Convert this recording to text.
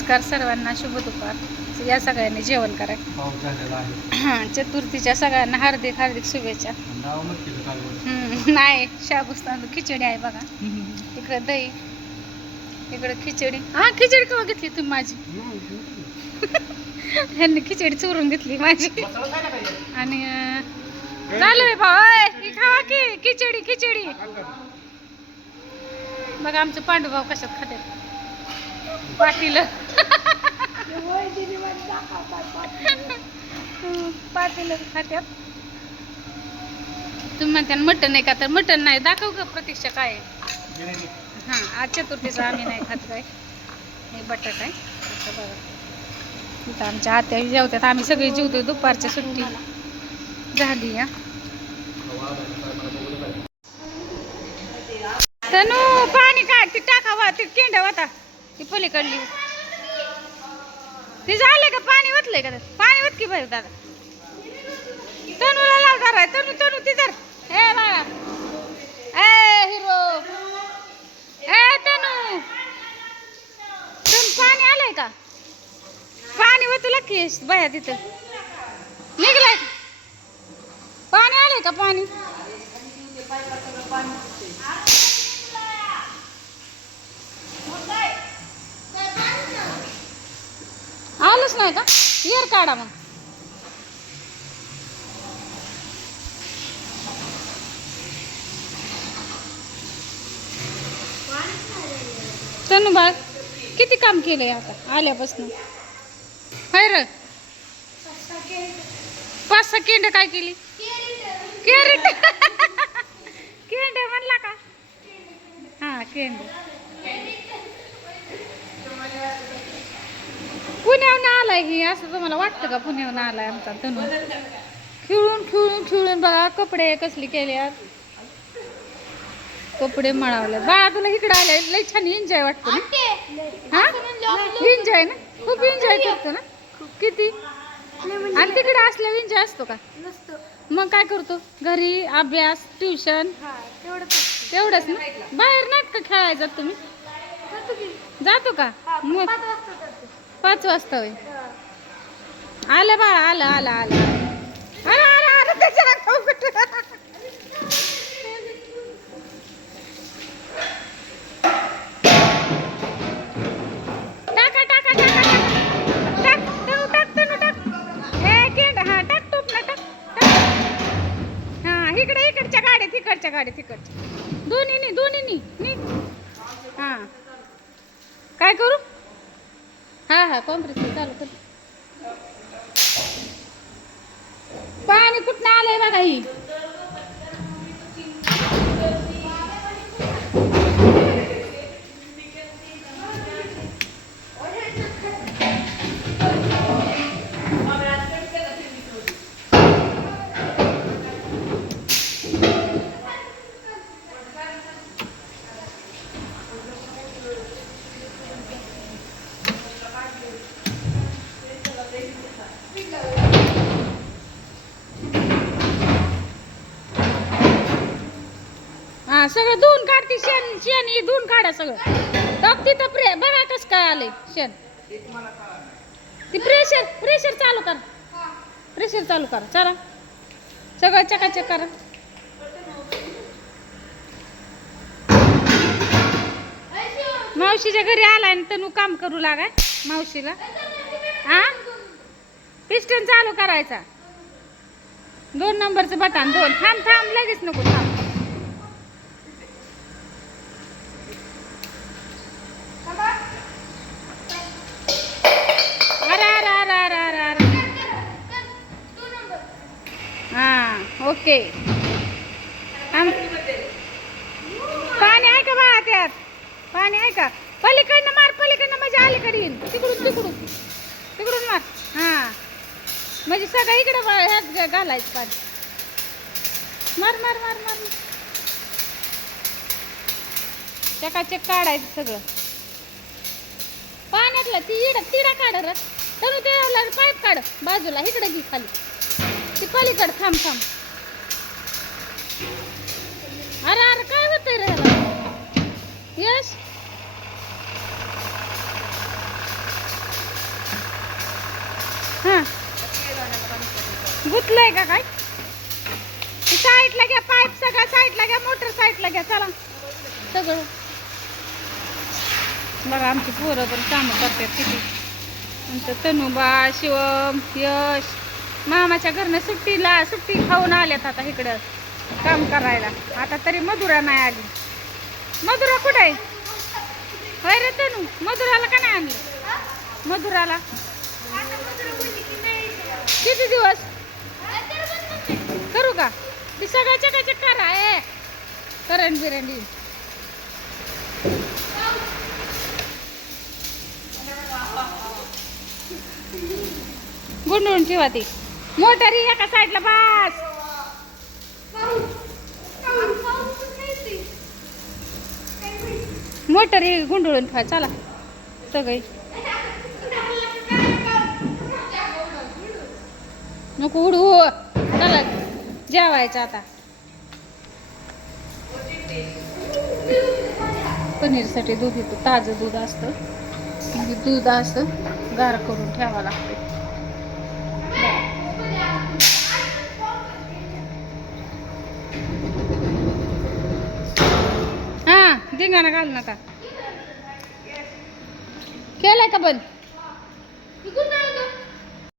नमस्कार सर्वांना शुभ दुपार. या सगळ्यांनी जेवण करा. चतुर्थीच्या सगळ्यांना हार्दिक हार्दिक शुभेच्छा. नाही शाबूस तांदूळ खिचडी आहे बघा. इकडं दही इकडं खिचडी. हा खिचडी केव्हा घेतली तुम्ही माझी? ह्यांनी खिचडी चोरून घेतली माझी. आणि चालू आहे भाऊ खावा की खिचडी खिचडी. बघा आमचं पांडुभाऊ कशात खाते पाटील. पाटील खात्यात. तुम्ही म्हणता मटन आहे का? तर मटन नाही. दाखव का प्रतीक्षा काय हां आज चतुर्थीचं आम्ही नाही खात काय. हे बटाट आहे. बघा. आमच्या आत्या जेवतात. आम्ही सगळे जेवतो दुपारच्या सुट्टी झाली या तनू पाणी काढ. ती टाकावा. ती केंड्या वाता ती पलीकडली. ती झालं का? पाणी ओतलंय का? पाणी ओत की भर दादा. तनूला लाव धराय तनू तनू ती धर हे बाळा. ए हिरो. ए तनू. तन पाणी आलंय का? पाणी ओतू की बया तिथं. निघलाय. पाणी आलंय का पाणी? आलंच नाही का? इयर काढा मग. तनु बाळ किती काम केले आता आल्यापासून? हाय र. पाच सहा केंड काय केली? केरीट. केंड म्हणला का? हा केंड. पुण्याहून आलाय ही असं तुम्हाला वाटतं का पुण्याहून आलाय आमचा तनू? खेळून खेळून खेळून बघा कपडे कसली केल्यात कपडे मळावले बाळा तुला इकडे आले लई छान एन्जॉय वाटतो ना? हा? एन्जॉय ना? खूप एन्जॉय करतो ना? किती? आणि तिकडे असल्यावर एन्जॉय असतो का? मग काय करतो? घरी अभ्यास ट्युशन तेवढंच ना? बाहेर नाहीत का खेळायचं तुम्ही? जातो का. मग? पाच वाजता होय. आलं बाळा आलं आलं आलं आलं. आलं आलं त्याच्याला खाऊ टाका टाका टाका टाका. टाक तनू टाक तनू टाक. ए केंड हा टाक टोप ना टाक टाक. हा इकडे इकडच्या गाड्यात इकडच्या गाड्यात इकडच्या. दोन्हीनी दोन्हीनी दोन्ही नी. हा. काय करू? हा हा कॉम्प्रेसर चालू कर. पाणी कुठनं आलंय बघा ही? हा सगळं धुवून काढते शेण शेण हे धुवून काढा सगळं. तर तिथं प्रे बघा कसं काय आले शेण. ती प्रेशर प्रेशर चालू कर. प्रेशर चालू कर. चला. सगळं चकाचक करा. मावशीच्या घरी आलाय आणि तनू काम करू लागाय मावशीला. हा पिस्टन चालू करायचा. दोन नंबरचं बटन दोन. थांब थांब लगेच नको थांब. ओके. पाणी आहे का त्यात पाणी आहे का? पलीकडनं मार पलीकडनं म्हणजे अलीकडे येईन. तिकडून तिकडून. तिकडून मार. हां. म्हणजे सगळं इकडं बा- ह्यात घालायचं पाणी. मार मार मार मार. मार. चकाचक काढायचं सगळं. पाण्यातलं ती इड तिडा काढ र. तर ते पाईप काढ. बाजूला इकडं घे खाली. ती पलीकडं थांब थांब. अरे अरे काय होतंय रे यश? हां. गुतलंय का काय? साईडला घ्या पाईप सगळं साईडला घ्या मोटर साईडला घ्या चला. सगळं. बघा आमची पोरं पण कामं करतात किती आमचं तनुबा शिवम यश. मामाच्या घरनं सुट्टीला सुट्टी खाऊन आल्यात आता इकडं. काम करायला. आता तरी मधुरा नाही आली. मधुरा कुठे आहे? होय रे तनू मधुराला का नाही आणलं? मधुराला? किती दिवस? करू का? ती सगळं चकाचक करा आहे करण बिरणी गुंडळून ठेवा ती. मोटारी एका साईडला बास. मोटारी गुंडळून खा चला. सगळी. नको उडू हो. चला जेवायचं आता. पनीरसाठी दूध येतं ताजं दूध असतं. दूध असतं गार करून ठेवावं लागतं हा धिंगाणा घाल नका केलाय का बंद?